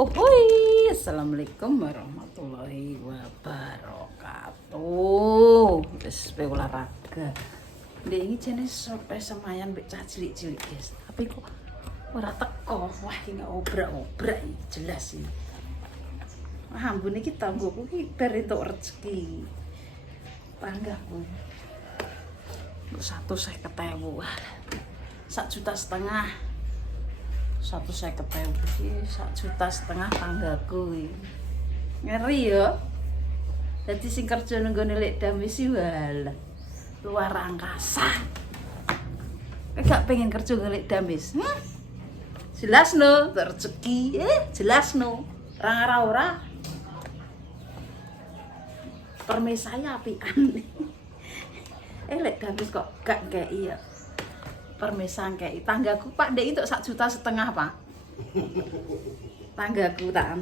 Assalamualaikum warahmatullahi wabarakatuh. Wis olahraga. Ndek iki jenis sampai semayan mbek cah cilik-cilik, guys. Tapi kok ora teko. Wah, iki gak obrak-obrak iki jelas iki. Wah, ambune iki tanggoku iki bar entuk rezeki. Tanggaku. 150.000. 1,5 juta. 150.000 iki 1,5 juta tanggaku iki. Ngeri ya. Dadi sing kerja nang gone lek damis walah. Luar angkasa. Gak pengen kerja nang damis. Jelas no, rezeki. Jelas no. Ora. Permesanya apian. Lek damis kok gak kei ya. Permesan kayak tanggaku Pak Dek itu 1,5 juta Pak. Tanggaku tak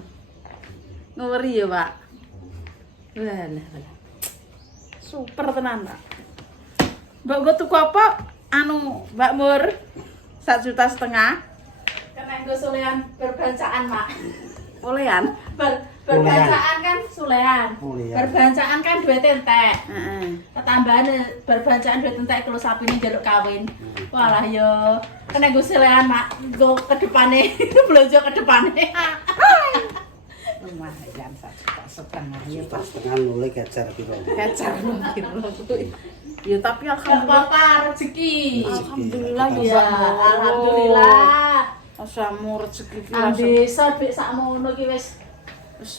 ngeri ya Pak. Walah. Super tenan Pak. Mbak gue tuku apa? Mbak Mur 1,5 juta. Karena gue solehan berbancaan Pak. Olehan? Berbancaan kan solehan. Berbancaan kan duit entek. Ketambahan berbancaan duit entek kalau sapi ini jaluk kawin. Walah yo, kena gue solehan mak, gue ke depannya, belanja ke depannya. Lumayan 1,5 juta ya pas. Setengah mulai kejar gitu. Kejar mungkin. Ya tapi alhamdulillah rezeki. Alhamdulillah ya. Alhamdulillah. Asamu rezeki ki Bisa bek sakmono ki wis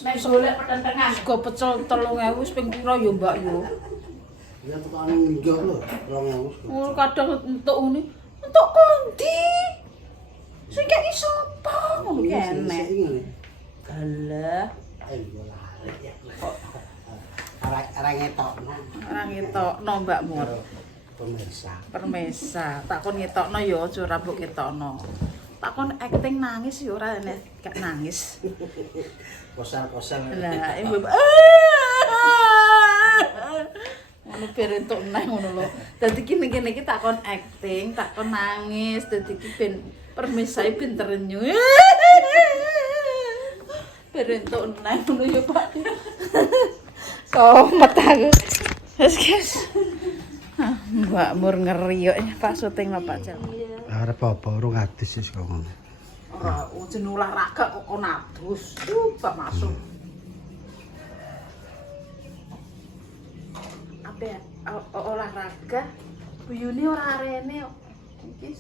nek golek petentengan. Sego pecel 3.000 wis ping pira ya Mbak yo. Ya tukang nggih lho, 2.000. Oh kadang entuk ngene. Entuk kondi. Sing kek sapa ngono kene. Galah. Ayo lari ya. Arek ngetokno. Ora ngetokno Mbak Mur. Permesa. Takon ngetokno ya aja ora mbok ketokno. Takon acting nangis ya ora enek gak nangis. Kosal-kosal. Lah, ibu. Ngono bar entuk neh ngono lho. Dadi ki ngene iki takon acting, takon nangis, dadi ki ben permisae ben terenyu. Bar entuk neh ngono ya Pak. Somet aku. Wes. Mbak Mur ngeri yo Pak syuting lho Pak Jal. Arep apa urung adus wis kok ngono. Ora jeneng olahraga kok adus. Pak masuk. Apa olahraga buyune ora arene kok. Iki.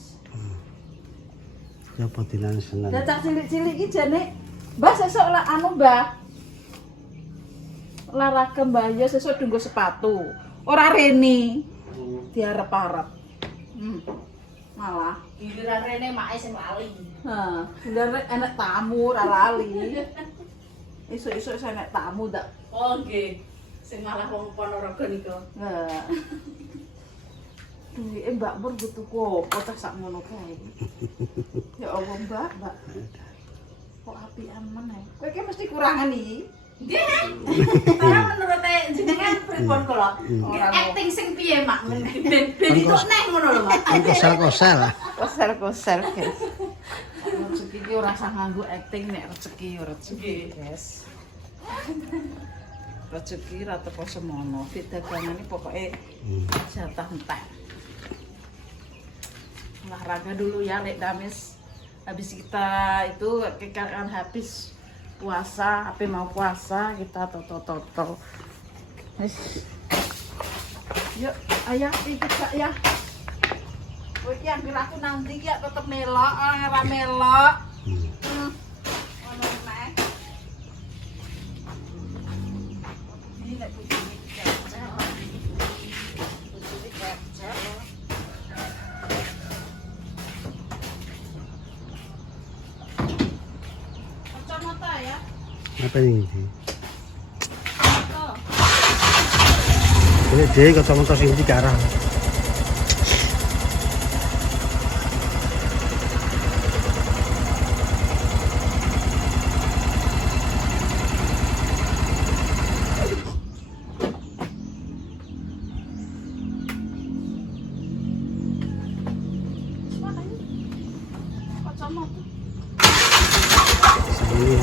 Ya apa dinan seneng. Lah cah cilik-cilik iki jane Mbah sesuk lah Mbah. Olahraga Mbah ya sesuk dienggo sepatu. Ora rene. Diarep-arep. Malah giliran rene make sing lali. Heeh, giliran enek tamu ora lali. Esuk-esuk enek tamu ndak. Oh nggih. Sing malah wong Ponorogo niku. Heeh. Duwike Mbak Mur butuh apa cah sakmono kae. Ya Allah Mbak. Kok apian meneh. Kowe iki mesti kurangan iki. Nggih. Karena menurut jenengan pripun kula? Acting sing piye mak? Ben entuk neh ngono lho Mak. Kosal-kosal. Kosel guys. Rezeki iki ora usah nganggo acting nek rezeki ya rezeki, guys. Rezeki ra teko semono, dagangane pokoke jatah entek. Olahraga dulu ya Lek Damis. Habis kita itu akan habis puasa, apa mau puasa kita toto. Yuk, ayah ikut Kak ya. Kowe iki anggere aku nanti ki tetep melok, ora melok. Ono nek. Ini nek bojone kecel. Bojone kecel. Kacamata ya. Apa ini? Ini dia kacamata sing iki arah. Kacamata. Ini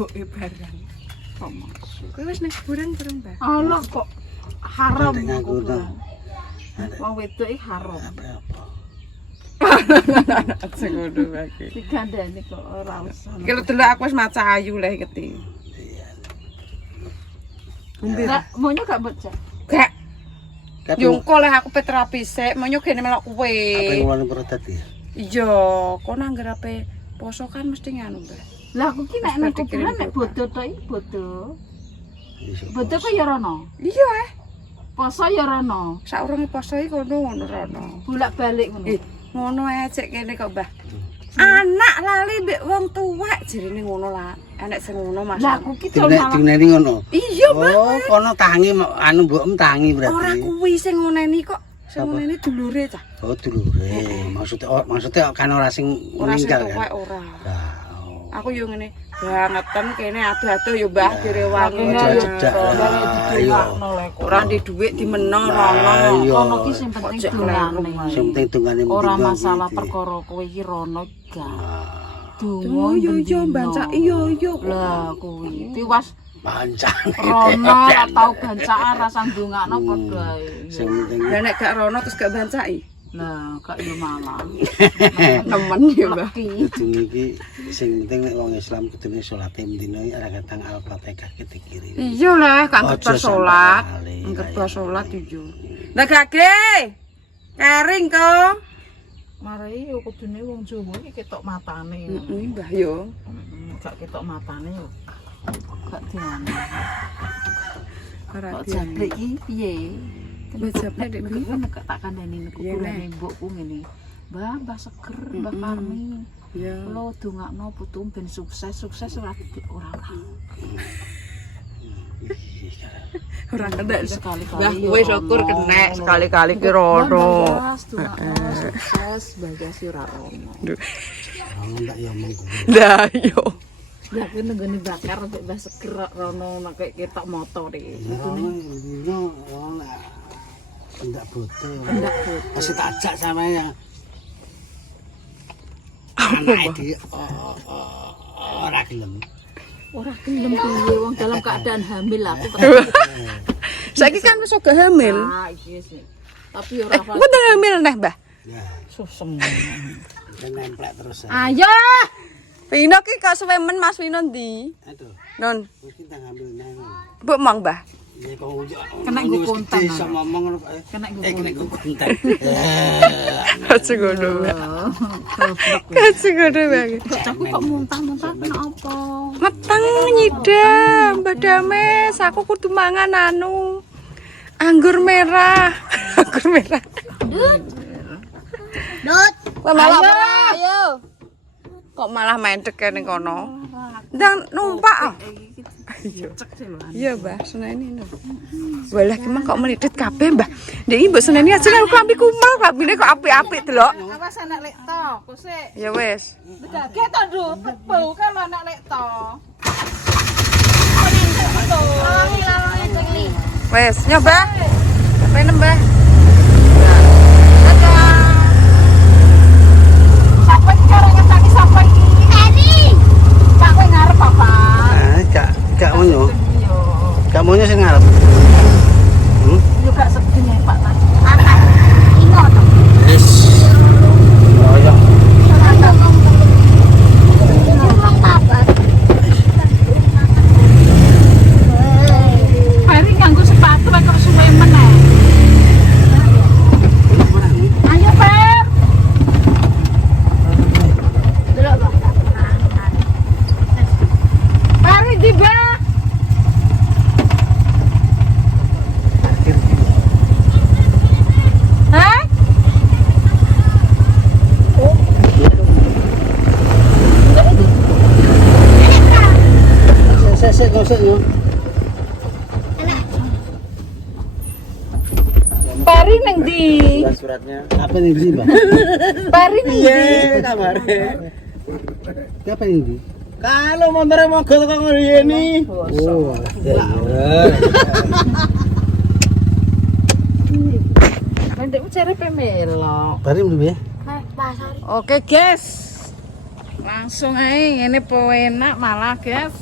mboke barang. Kok masuk. Kowe wis nek kuburan bareng, Mbak? Allah kok haram Nanti ngaku kuburan. Wong wedok iki haram. Apa? Sing ngono wae. Digandani kok ora usah. Kalau dulu aku wis maca ayu leh keti. Enggak, maunya gak baca. Gak Tapi Yungko leh aku pe terapi sik, monyo kene melok kowe. apa yang ngulangin perut tadi ya? Iya, kok nangger ape poso kan mesti nganu, Mbak. Lah aku ki nek nang kuburan nek bodo tok iki bodo. Bodo kok ya rono. Iya Poso ya rono. saurunge poso iki ngono rono. Bolak-balik ngono. Ngono ae cek kene kok, Mbah. Anak lali mbek wong tuwek jerene ngono lah. Enek sing ngono Mas. Lah aku ki tol malah Dineni ngono. Iya, Mbak. Oh, kono tangi anu mbokmu tangi berarti. Ora kuwi sing ngoneni kok. Sing ngoneni dulure ta. Oh, dulure. Maksudnya kan ora sing Ora sing meninggal tuwek kan. ora. Nah, Aku yo ngene bangetan kene adu-adu yo Mbah direwangi. Aja cedak lah. Ayo. Ora di dhuwit dimeno rono. Ayo. kono ki sing penting Kok cek dungane. Sing penting tungane Ora mending masalah iki. perkara kowe iki rono gak. Donga Oh yo yo bancak iya yo. Lah kuwi tiwas Pancang. rono ora tau bancaan rasa ndongakno padha ae. Sing penting Lah nek gak rono terus gak bancaki. Lah gak yo malah. Temen ya, Mbah. kudune iki sing penting nek wong Islam kudune salate mendino iki ora ketang Al-Fatihah dikiri. Iya lah, gak ngerti Ojo salat. sampai lali, Ngerti kayak salat yo. Lah gage. Kering kok. Mari yo kudune wong Jawa iki ketok matane. Heeh, Mbah yo. Gak ketok matane yo. Gak diane. Ora Kok jablek iki piye? Mbah jablek dek ndi? Kan nek tak kandhani nek Iya, kulane Nek. mbokku ngene. Mbah seger, Mbah Karmi. Ya. Kulo dongakno putum ben sukses ora ora. Ora kena. Sekali-kali. Mbah kowe syukur kena sekali-kali ki rono. Sukses, bagas ora rono. Orang ndak ya omong kuwi. Lah yo. Lah ki nenggone bakar mek Mbah seger rono nek ketok moto iki. Dino ora ndak butuh. Ndak foto. Masih tak ajak sama ya. Anak iki ora gelem. Ora gelem piye wong dalam keadaan hamil aku. Saiki kan wis agak hamil. Ah, iki sih. Tapi ora Ku udah hamil neh, Mbah. Ya, suseng. dan nemplek terus. Ayo. Vino ki kok suwe men Mas Vino ndi? Aduh, Non, mungkin tak ngambil nang. mbok mong, Mbah. Ya kok Kena nggo konten, Bisa ngomong ngono Pak. Kena nggo Kena nggo konten. Kace ngono. Kace ngono wae. Aku kok muntah-muntah kena apa? Meteng nyidam, Mbak Dames, aku kudu mangan anu. Anggur merah. Anggur merah. Dut. Wah, malah ayo. Kok malah mendek kene kono? Ndang numpak ah. Cek sih lho. Iya, Mbah, seneni lho. Walah ki mang kok melidet kabeh, Mbah. Ndek iki mbok seneni aja aku klambi kumal, klambine kok apik-apik delok. Awas anak lek to, kusik. Ya wis. Degage to, Nduk. Bau kan anak lek to. Wis, nyoba. Penem, Mbah. Sampai cara ngetaki sampai iki. Tadi. Pak kowe ngarep apa? Ah, gak monyo. Yo. Gak monyo sing ngarep. Yo gak sedih Pak tadi. Anak. Ingo to. Wis. Oh ya. Ferry nganggo sepatu kok suwe meneh. Ayo, Fer. Delok, Pak. Ferry di bawah. Hah? Sik yo. Ferry nang ndi? Suratnya. Apa ning ndi, Mbak? Ferry nang ndi? kabare? Apa ning ndi? Kalau montore mogol kok ngene. Oh, iya. Ndek cari pemelok. Bari mrene ya. Oke, guys. Langsung ae ngene po enak malah, guys.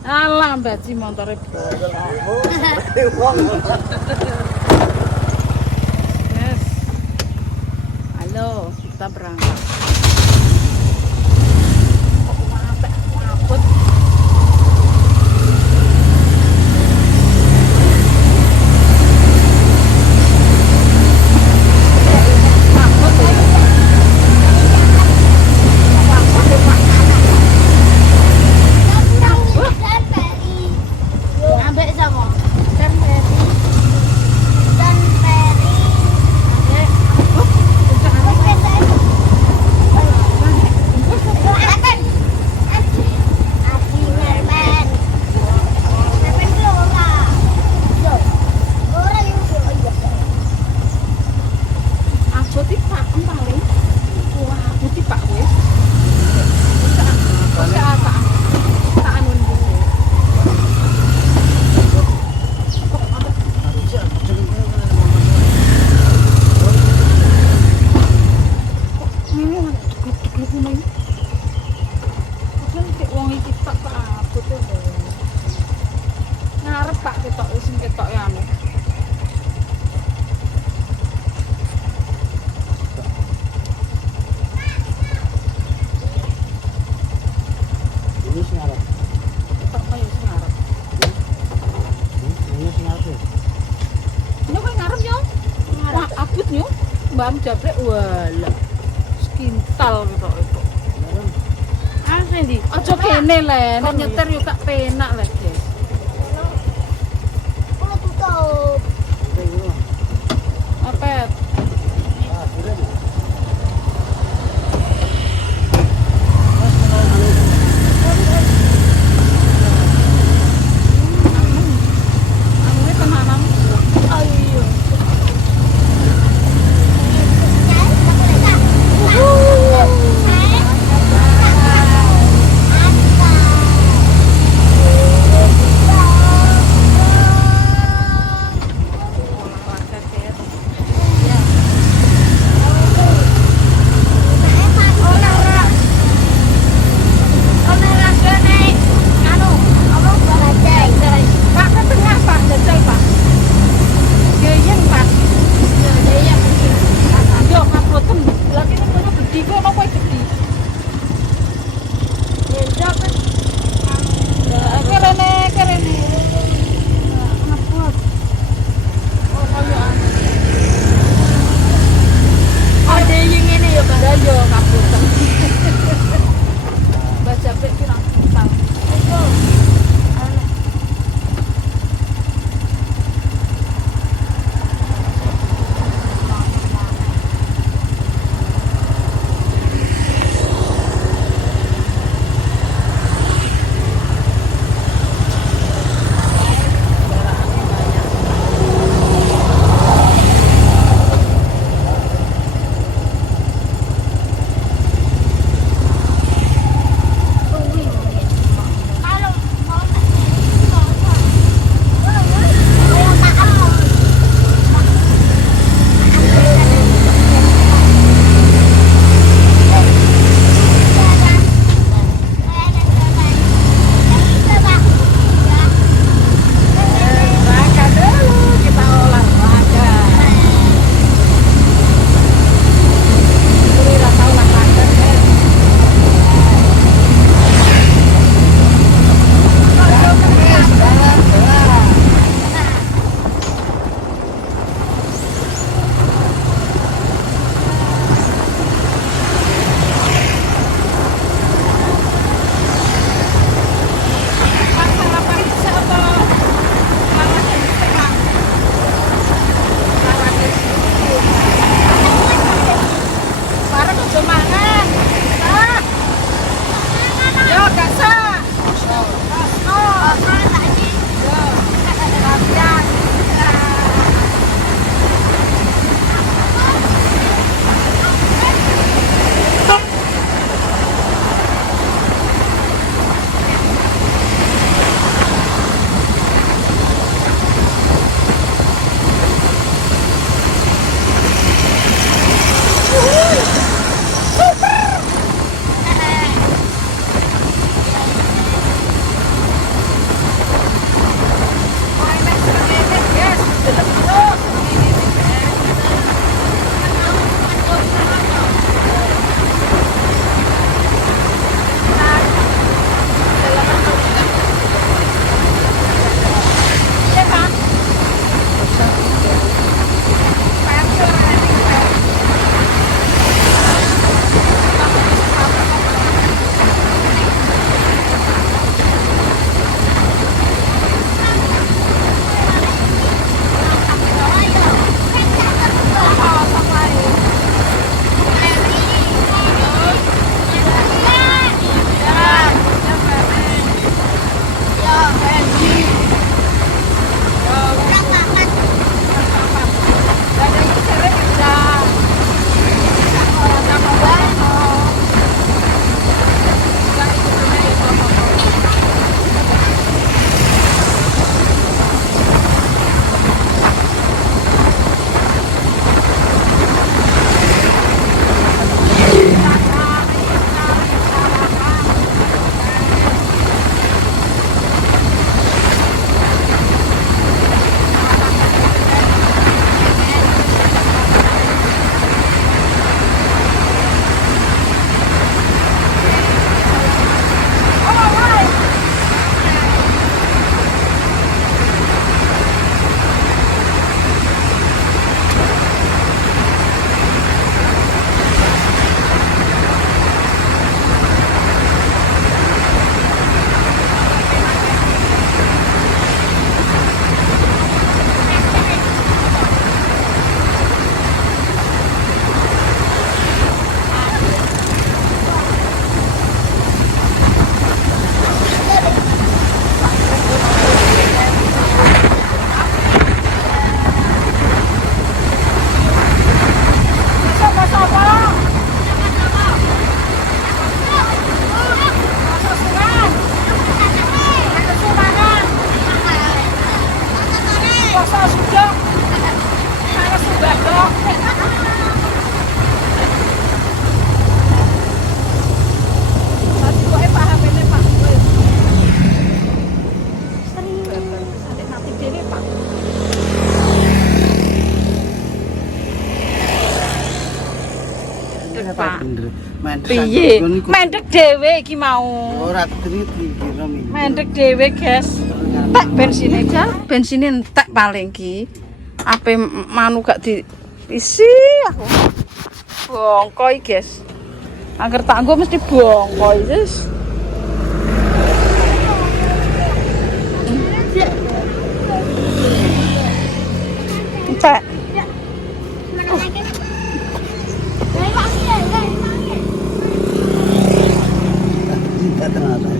Alah baji montore Yes. Halo, kita berangkat. Ngapet. Ngarep Pak ketok sing ketok ya anu. Ini sing arep. Ketok kaya sing ngarep. Ini sing arep. Yo kowe ngarep yo. Wah, abut yo. Mbam jablek walah. Sekintal ketok itu. Ah, Hendi. Aja kene le, nek nyetir yo gak penak le, guys. Apet. Anune tenanan. Ayo. Olahraga, Ket. Ya. mandek. Piye? Mendek dhewe iki mau. Ora triti kira mi. Mendek dhewe, guys. Tak bensine jal, bensine entek paling ki. Ape manu gak di isi aku. Bongkoi, guys. Angger tak nggo mesti bongkoi, guys. Entek.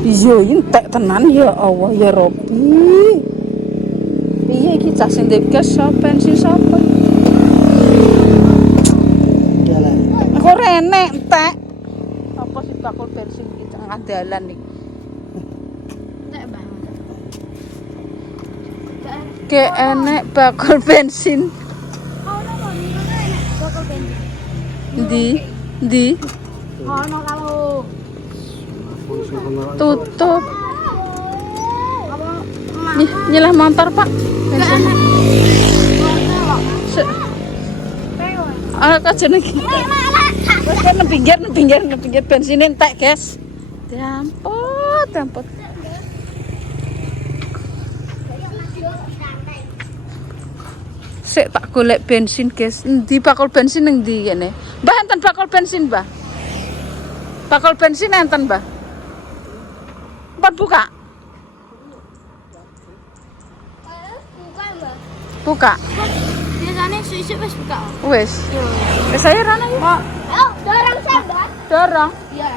Iya, entek tenan ya Allah ya Robbi. Piye iki cah sing ndek gas sapa bensin sapa? Jalan. Aku rene entek. Apa sih bakul bensin iki tengah dalan iki? Ke enek bakul bensin. Ndi? Ono kalau Tutup. Nyelah motor, Pak. Bensin. Kajene iki. Wes kan pinggir bensin entek, guys. Dampot. Sik tak golek bensin, guys. Endi bakul bensin ning ndi kene? Mbah enten bakul bensin, Mbah? Bakul bensin enten, Mbah? Mbah buka? Buka. biasanya sisik wis buka. Wis. Wis saya rana ya. Ayo, dorong sambat. Dorong. Iya.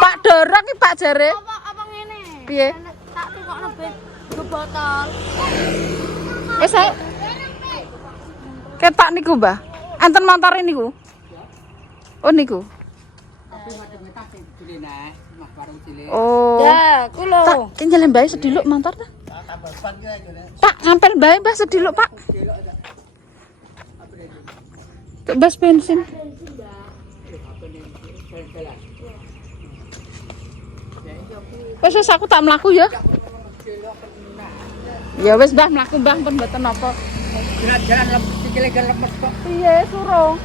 Pak dorong iki Pak jare. Apa ngene? Piye? Tak tukokno ben go botol. Wis saya. Ketak niku, Mbah. Enten montore niku. Oh niku. Oh. Ya, ku lho. Tak nyelem bae sediluk motor ta? Pak, ngampel bae Mbah sediluk, Pak. Tuk bas bensin. Wes aku tak mlaku ya. Ya wis Mbah mlaku Mbah pun mboten napa. Jalan sikile lepet kok. Piye surung?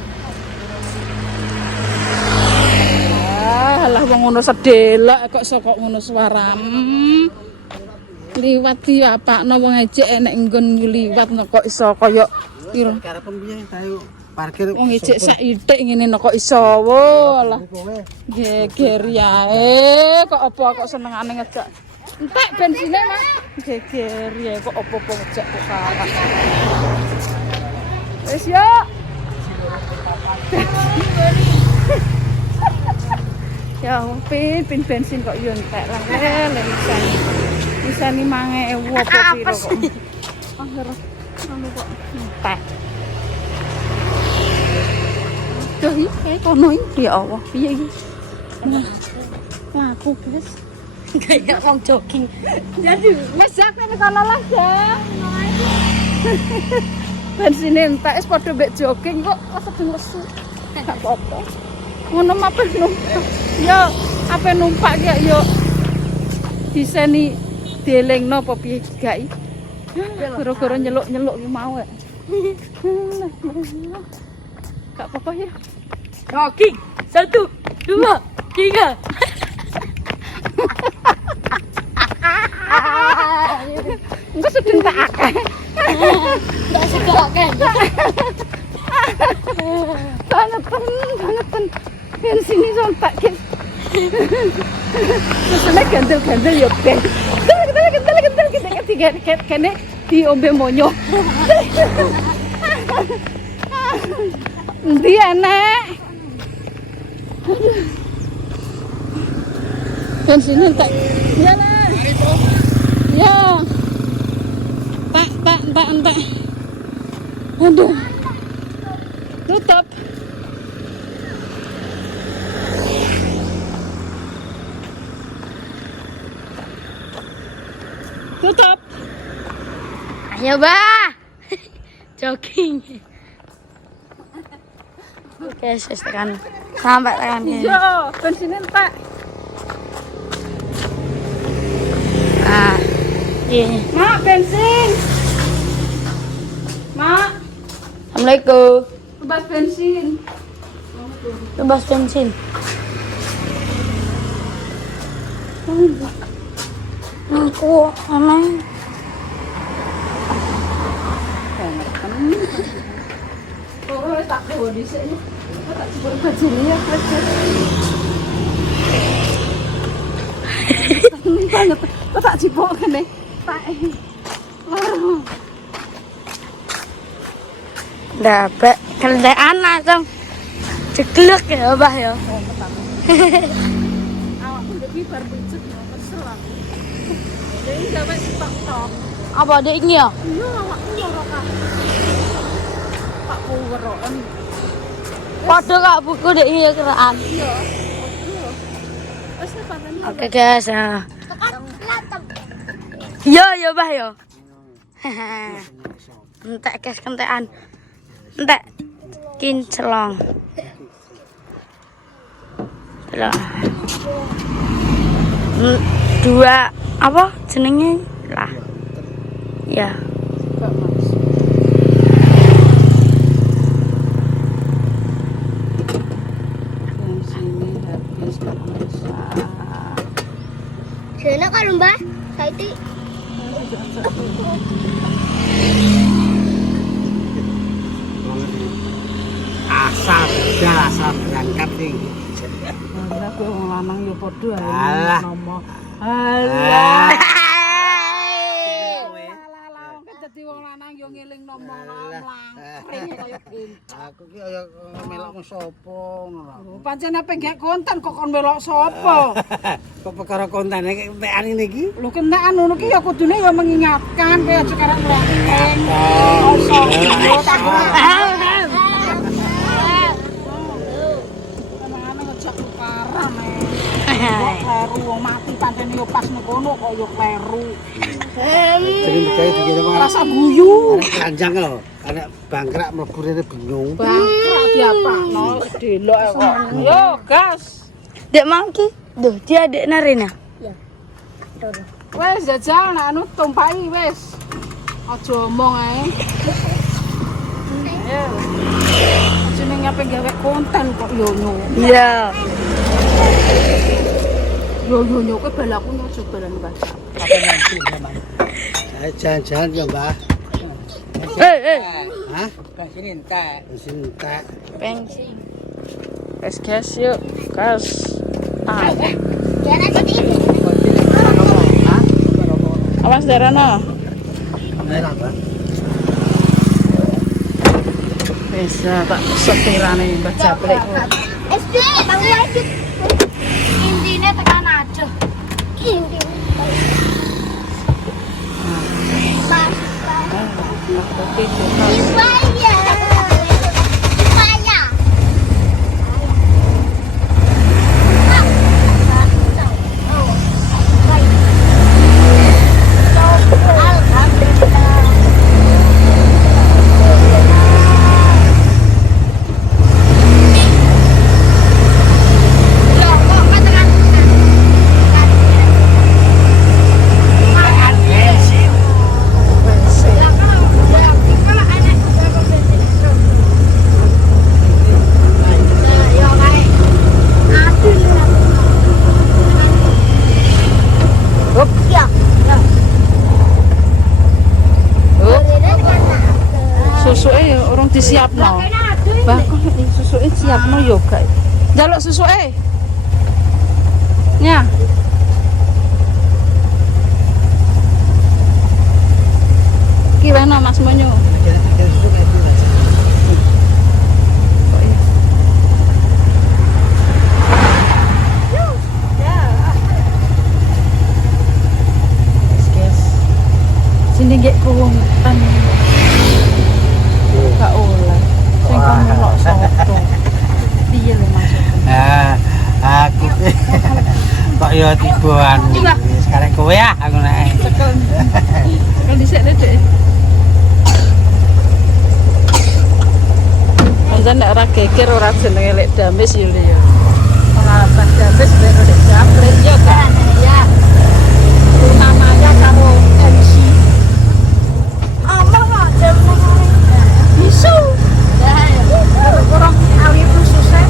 Alah wong ngono sedelok kok sok ngono suaram. Liwat iki apakno wong ejek enek nggon liwat kok iso kaya piro. Karepen piye tayo parkir Wong ejek sak ithik ngene kok iso. Walah. Geger yae kok apa kok senengane ngejak. Entek bensine Mas. Geger yae kok apa-apa ngejak kok salah. Wis yo. Ya pin bensin kok yo entek lah bisa 5.000 apa piro kok. Akhir anu kok entek. Tuh iki kono iki ya Allah piye iki. Laku guys. Kayak wong jogging. Jadi wis jak nek kono lah ya. Bensin entek wis padha mbek jogging kok sedeng lesu. Enggak apa-apa. Ngono mape numpak. Ya ape numpak ya yo diseni delengno apa piye gak iki. Gara-gara nyeluk-nyeluk ki mau. Gak apa-apa ya. Jogging. 1, 2, 3. Engko sedeng tak akeh. Enggak segak kan. Banget. Bensin iki sontak guys. Susune gandel-gandel ya ben. Gandel kene diombe monyo. Endi enek? Bensin entek. Ya lah. Ya. Tak entek. Aduh. Tutup. Tutup. Ayo, Bah. Jogging. Oke, tekan. Sampai tekan. Yo, bensin entek. Ah. Iya. Mak, bensin. Mak, Assalamualaikum. tempat bensin. Bebas bensin. Aku aneh. Oh, tak bawa di sini. Tak coba baju ni ya, kerja. Banget. Tak cipok kene. Tak. Dapat kerjaan langsung ceklek ya, Bah ya. Awakku ndek iki bar pucet ya, kesel aku. Jadi gawe stok-stok. Apa ada ini ya? Iya, awakku loro kabeh. Pak weroken. Padha kak buku dek ini keraan. Iya. Wes nepatane. Oke guys, ya. Yo yo Bah yo. Entek guys kentekan. Entek kincelong. Lah. Dua apa jenenge lah. Ya. Sana kan Mbak? Kaiti. Asap, udah asap berangkat nih. Ora kowe wong lanang ya padha ae Alah. nomo. Alah. Ah. Dadi wong lanang yo ngeling nomo mlangkring kaya bencong. Aku ki kaya melokmu sapa ngono. Pancen ape gek konten kok kon melok sapa? Kok perkara kontene entekan ngene iki? Lho kenaan ngono ki ya kudune ya mengingatkan kowe aja karek mlangkring. Oh, Yo tak Ana ngejak tukaran kok kleru wong mati pancen yo pas ning kono kok yo kleru. Jadi percaya dikira malah Rasa guyu. kanjang lho. Karena bangkrak mlebu rene bingung. Bangkrak diapakno delok kok. Yo gas. Dek mangki. Duh, dia dek narina. Wes jajal nak anu tumpaki wes. Aja omong ae. Ayo. Jenenge ape gawe konten kok yo nyo. Iya. Yo nyo kowe balaku nyojo balan baca. Jalan-jalan ya, Mbah. Hah? Kasih entek. Mesin entek. Bensin. Wes gas yuk, gas. Jangan jadi. Awas Darana. Merah, Mbah. Wes tak setirane Mbah Japlek. SD, Bang Wajib. Intinya tekan aja. Intinya. Mas. Iswaya. Iswaya. Susuke urung disiapno. Bah kok susuke siapno yo gak. Njaluk susuke. Nya. Ki weno Mas Monyo. Sini gek kuwuntan. Gak oleh. Sing kon melok soto. Piye lho maksudnya? Nah, aku kok ya tibuan. Sekarang kowe ya aku nek. Kan dhisik Dek. Anjen nek ora geger ora jenenge lek damis yo lho ya. Ora pas damis lek Dek Japlek yo kan ya. Namanya karo MC. Amang aja. Bisu. Kurang awi khususnya.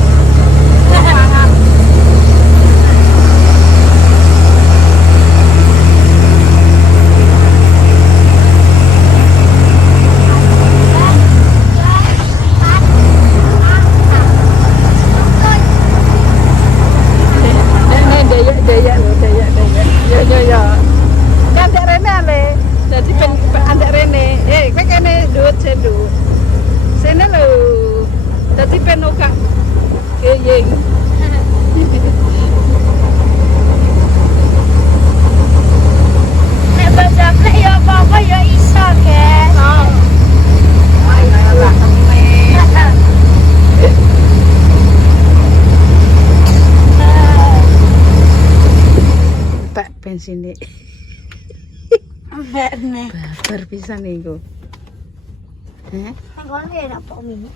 paying. Nek bajablek ya apa-apa ya iso, guys. Ayolah temen. Pak bensin nih. Mbak nih. Babar pisan iku. Heh, Kalau ya ada pok mini.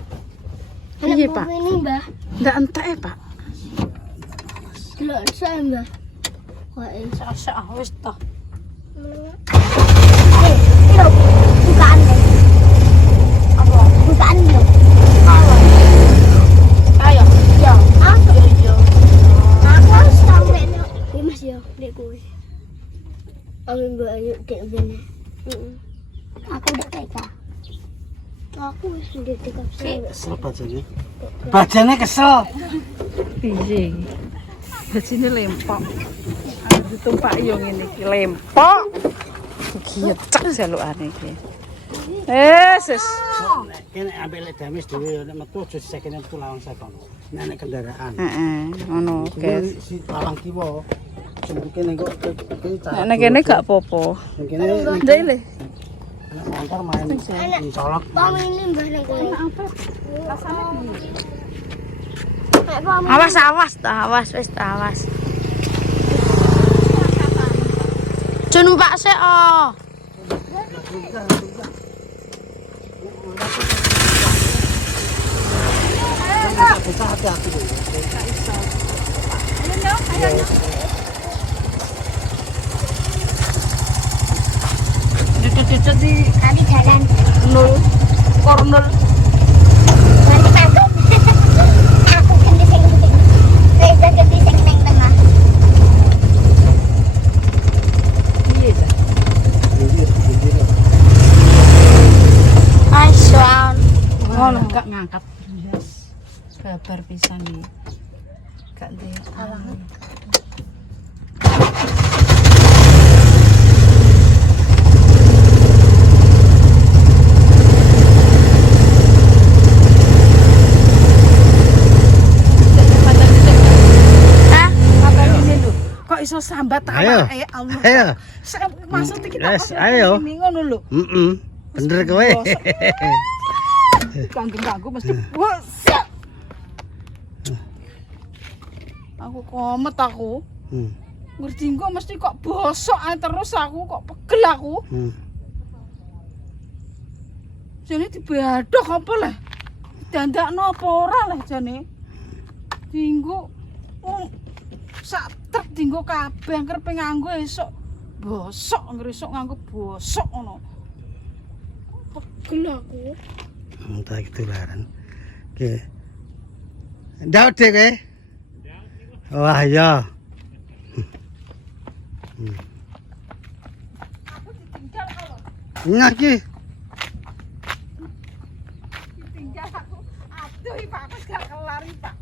Iya, Pak. Ini, Mbak. ndak entek ya, Pak. Delok saya, Mbak. Wah, Sak wis toh. ini lho, bukaan deh. Apa? Bukaan lho. Ayo, yo. Aku aku harus sampai nih. Ini Mas yo, dek kowe. Amin Mbak ayo dek bene. Aku udah TK. Aku wis udah TK. Kesel bajanya. Bajanya kesel. Piye? Bajine lempok. Ada ditumpak yo ngene iki lempok. Giyecek jalukane iki. Wes. Kene ambil lek damis dhewe nek metu aja disekene metu lawang sekon. Nek kendaraan. Heeh, ngono, guys. Si lawang kiwa. Sing kene kok Nek kene gak apa-apa. Ning kene Ndek le. anak motor main colok. Bang ini Mbak nek kowe. Awas toh, awas wis toh, awas. Aja numpak sik oh. Hati-hati. Cucut di Tadi jalan. nol. Kornol. Nanti takut. Aku ganti sing penting. Reza ganti sing neng tengah. Iya, Cak. Aisyah. Ngono gak ngangkat. Yes. Babar pisan iki. Gak ndek. Hah? Apa ini lho? Kok iso sambat Ayo. awake Allah. Ayo. Maksud iki tak Yes, ayo. ini ngono lho. Bener kowe. Ganggu mesti bosak. Aku komet aku. Ngerti kok mesti kok bosok ae terus aku kok pegel aku. Jane dibadok apa lah? Dandakno apa ora lah jane? Dinggo sak truk dinggo kabeh angker nganggo esuk bosok ngresuk nganggo bosok ngono. Pegel aku. Entah ketularan. Oke. Ndak dek kowe. Wah ya. Aku ditinggal kalau Ngaki. ditinggal aku. Aduh, Pak, aku gak kelar, Pak.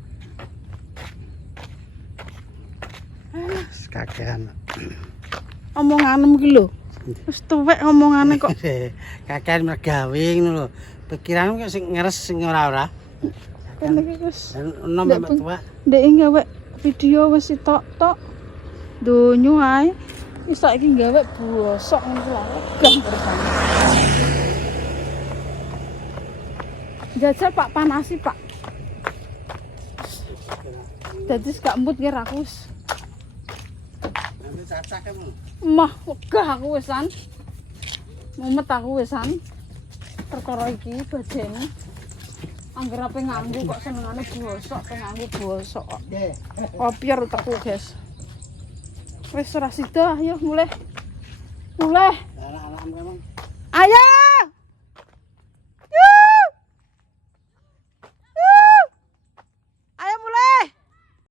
Kakean. Omonganem iki lho. Wis tuwek omongane kok. Kakean mergawe ngono lho. Pikiranmu kok sing ngeres sing ora-ora. Kene iki wis Enom Ndak, mbak tua. ndek gawe video wis tok-tok. Donyo ae. Wis saiki gawe bosok ngono lho. Gam bersama. Jajal Pak panasi, Pak. Dadi gak mood ngira aku wis. Nanti cacak kamu. Mah, wegah aku wisan. Mumet aku wisan. Perkara iki bajene. Angger ape nganggo kok senengane bosok, nganggo bosok kok. Opier utekku, guys. Wis ora sida, ayo mulai. Mulai. Anak-anak kamu. Ayo!